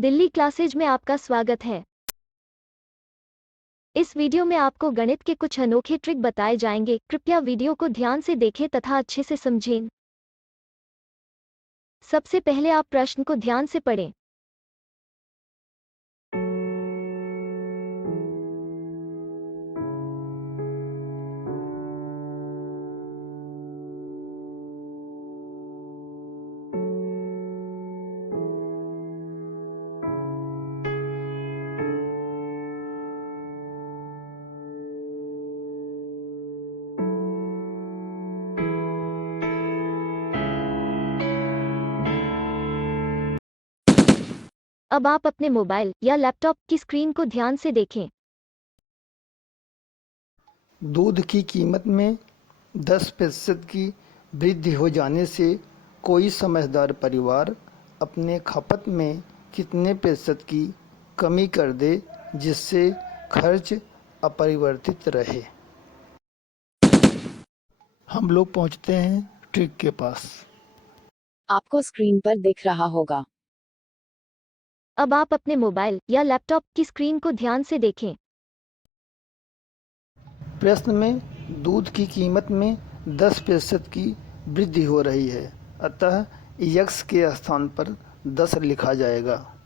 Delhi classes में आपका स्वागत है। इस वीडियो में आपको गणित के कुछ अनोखे ट्रिक बताए जाएंगे। कृपया वीडियो को ध्यान से देखें तथा अच्छे से समझें। सबसे पहले आप प्रश्न को ध्यान से पढ़ें। अब आप अपने मोबाइल या लैपटॉप की स्क्रीन को ध्यान से देखें। दूध की कीमत में 10% की वृद्धि हो जाने से कोई समझदार परिवार अपने खपत में कितने प्रतिशत की कमी कर दे जिससे खर्च अपरिवर्तित रहे। हम लोग पहुंचते हैं ट्रिक के पास। आपको स्क्रीन पर दिख रहा होगा। अब आप अपने मोबाइल या लैपटॉप की स्क्रीन को ध्यान से देखें। प्रश्न में दूध की कीमत में 10% की वृद्धि हो रही है, अतः x के स्थान पर 10 लिखा जाएगा।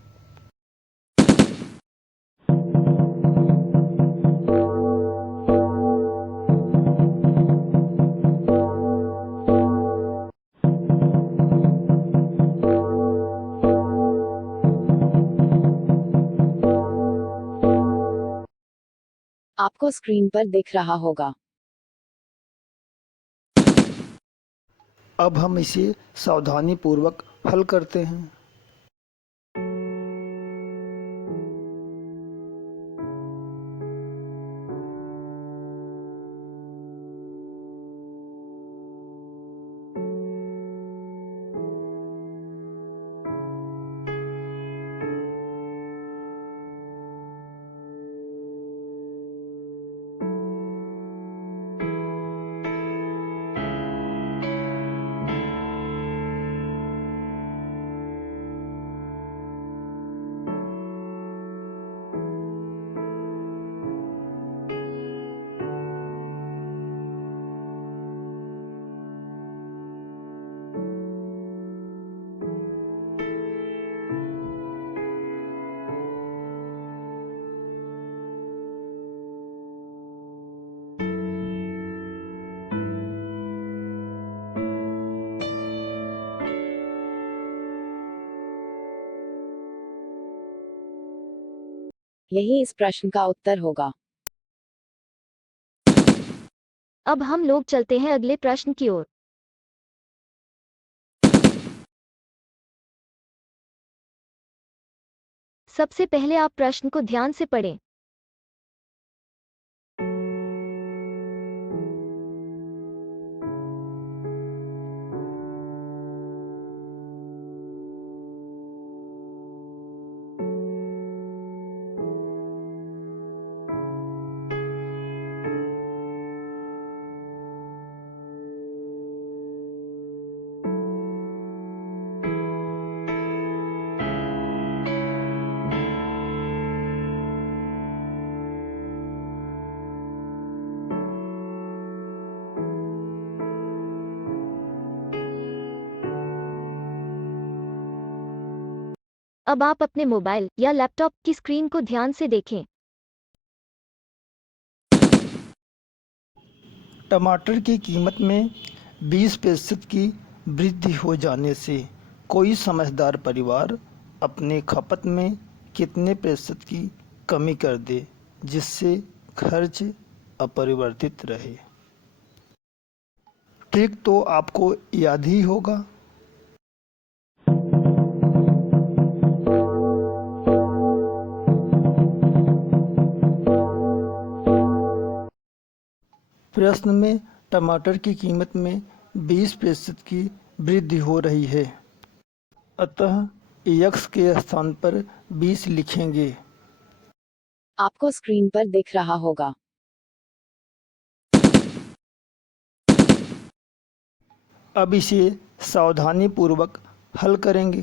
आपको स्क्रीन पर दिख रहा होगा। अब हम इसे सावधानीपूर्वक हल करते हैं। यही इस प्रश्न का उत्तर होगा। अब हम लोग चलते हैं अगले प्रश्न की ओर। सबसे पहले आप प्रश्न को ध्यान से पढ़ें। अब आप अपने मोबाइल या लैपटॉप की स्क्रीन को ध्यान से देखें। टमाटर की कीमत में 20% की वृद्धि हो जाने से कोई समझदार परिवार अपने खपत में कितने प्रतिशत की कमी कर दे जिससे खर्च अपरिवर्तित रहे। ट्रिक तो आपको याद ही होगा। प्रश्न में टमाटर की कीमत में 20% की वृद्धि हो रही है, अतः x के स्थान पर 20 लिखेंगे। आपको स्क्रीन पर दिख रहा होगा। अब इसे सावधानीपूर्वक हल करेंगे।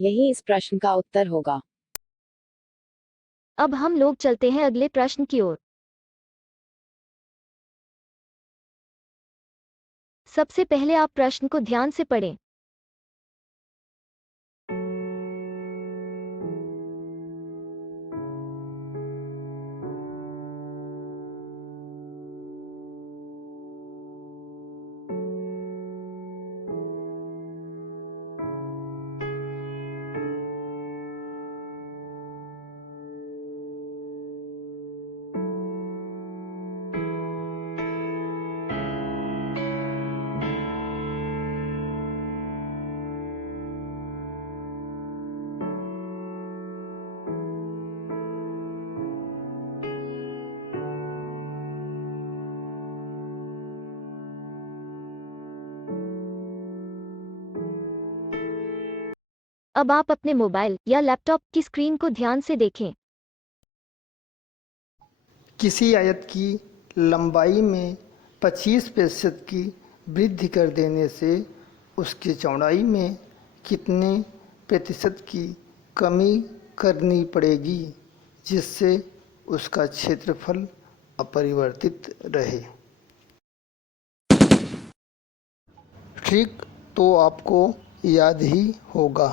यही इस प्रश्न का उत्तर होगा। अब हम लोग चलते हैं अगले प्रश्न की ओर। सबसे पहले आप प्रश्न को ध्यान से पढ़ें। अब आप अपने मोबाइल या लैपटॉप की स्क्रीन को ध्यान से देखें। किसी आयत की लंबाई में 25% की वृद्धि कर देने से उसकी चौड़ाई में कितने प्रतिशत की कमी करनी पड़ेगी जिससे उसका क्षेत्रफल अपरिवर्तित रहे? ठीक, तो आपको याद ही होगा।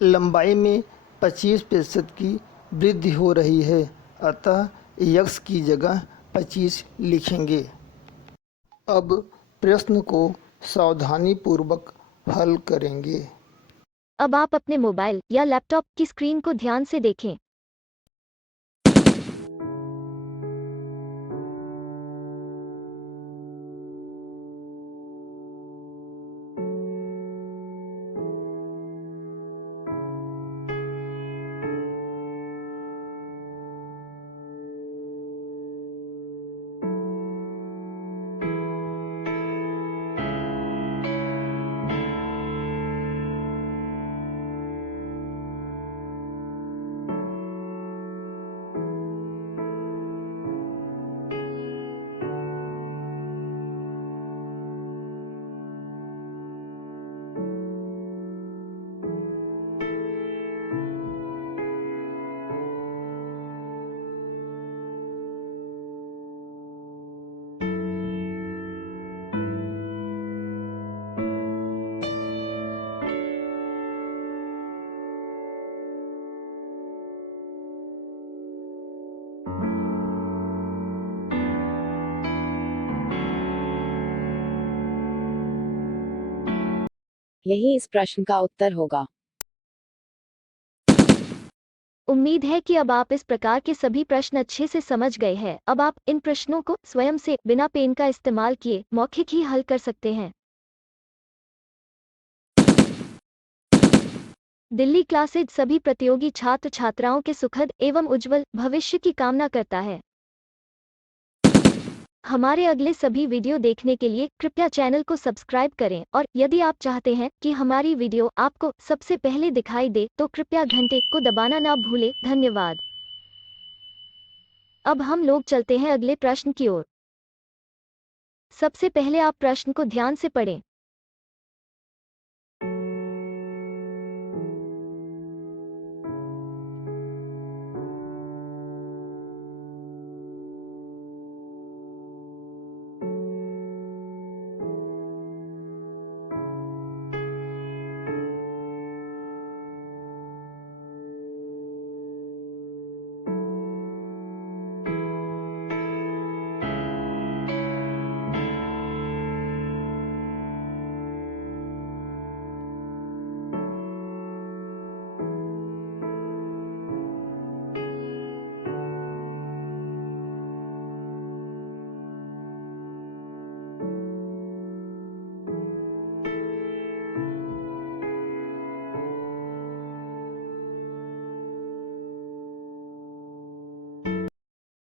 लंबाई में 25% की वृद्धि हो रही है, अतः यक्स की जगह 25 लिखेंगे। अब प्रश्न को सावधानीपूर्वक हल करेंगे। अब आप अपने मोबाइल या लैपटॉप की स्क्रीन को ध्यान से देखें। यही इस प्रश्न का उत्तर होगा। उम्मीद है कि अब आप इस प्रकार के सभी प्रश्न अच्छे से समझ गए हैं। अब आप इन प्रश्नों को स्वयं से बिना पेन का इस्तेमाल किए मौखिक ही हल कर सकते हैं। दिल्ली क्लासेज सभी प्रतियोगी छात्र छात्राओं के सुखद एवं उज्जवल भविष्य की कामना करता है। हमारे अगले सभी वीडियो देखने के लिए कृपया चैनल को सब्सक्राइब करें और यदि आप चाहते हैं कि हमारी वीडियो आपको सबसे पहले दिखाई दे तो कृपया घंटे को दबाना ना भूलें। धन्यवाद। अब हम लोग चलते हैं अगले प्रश्न की ओर। सबसे पहले आप प्रश्न को ध्यान से पढ़ें।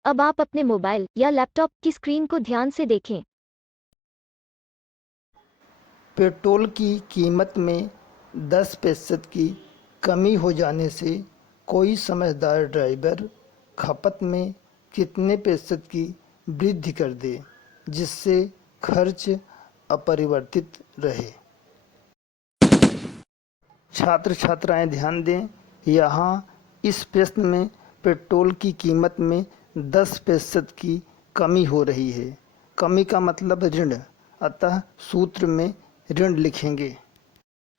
अब आप अपने मोबाइल या लैपटॉप की स्क्रीन को ध्यान से देखें। पेट्रोल की कीमत में 10% की कमी हो जाने से कोई समझदार ड्राइवर खपत में कितने प्रतिशत की वृद्धि कर दे जिससे खर्च अपरिवर्तित रहे। छात्र छात्राएं ध्यान दें, यहाँ इस प्रश्न में पेट्रोल की कीमत में 10% की कमी हो रही है। कमी का मतलब ऋण, अतः सूत्र में ऋण लिखेंगे।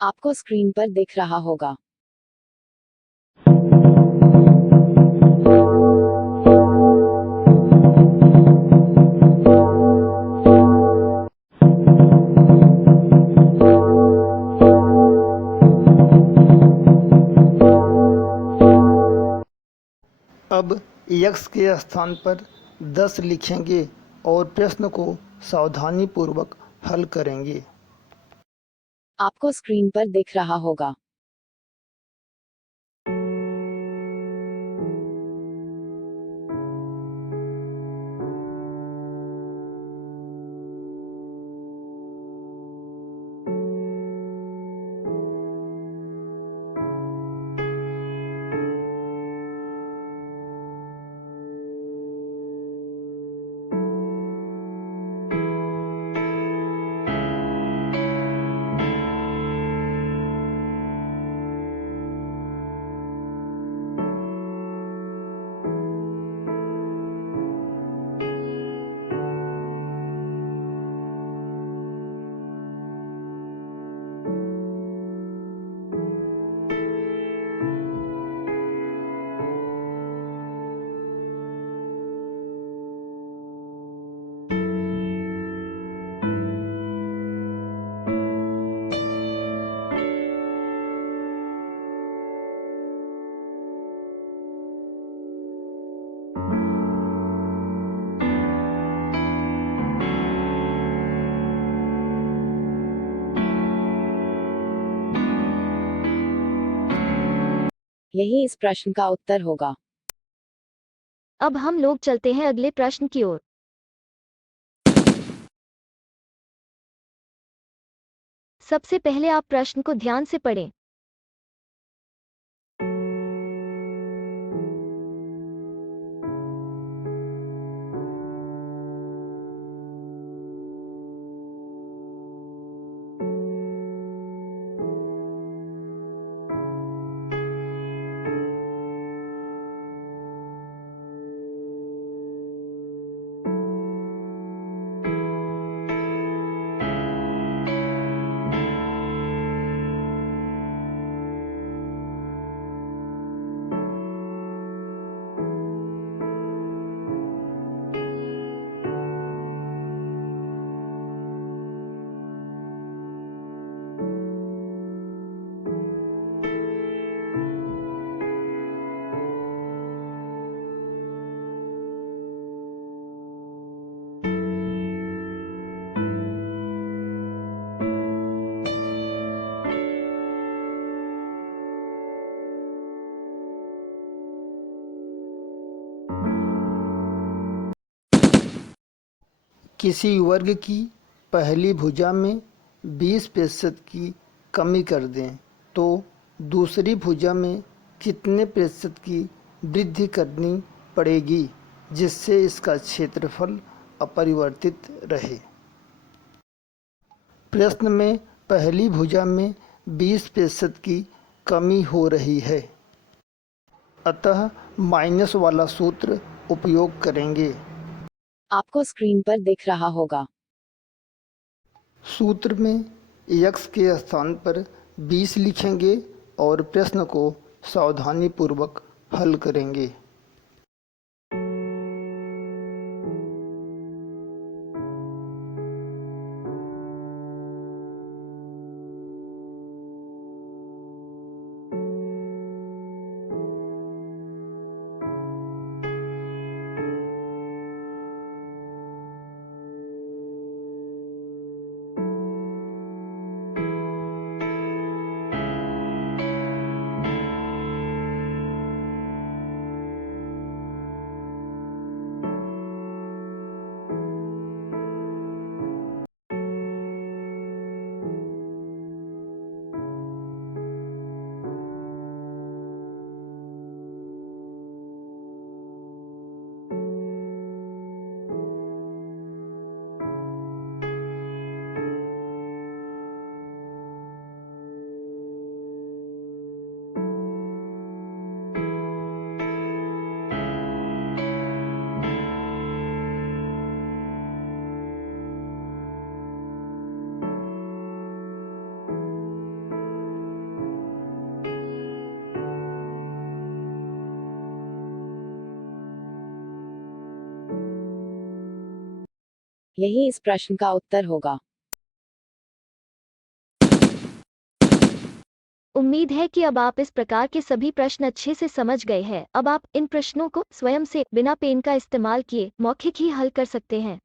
आपको स्क्रीन पर दिख रहा होगा। अब x के स्थान पर 10 लिखेंगे और प्रश्न को सावधानीपूर्वक हल करेंगे। आपको स्क्रीन पर दिख रहा होगा। यही इस प्रश्न का उत्तर होगा। अब हम लोग चलते हैं अगले प्रश्न की ओर। सबसे पहले आप प्रश्न को ध्यान से पढ़ें। किसी वर्ग की पहली भुजा में 20% की कमी कर दें तो दूसरी भुजा में कितने प्रतिशत की वृद्धि करनी पड़ेगी जिससे इसका क्षेत्रफल अपरिवर्तित रहे। प्रश्न में पहली भुजा में 20% की कमी हो रही है, अतः माइनस वाला सूत्र उपयोग करेंगे। आपको स्क्रीन पर दिख रहा होगा। सूत्र में x के स्थान पर 20 लिखेंगे और प्रश्न को सावधानीपूर्वक हल करेंगे। यही इस प्रश्न का उत्तर होगा। उम्मीद है कि अब आप इस प्रकार के सभी प्रश्न अच्छे से समझ गए हैं। अब आप इन प्रश्नों को स्वयं से बिना पेन का इस्तेमाल किए मौखिक ही हल कर सकते हैं।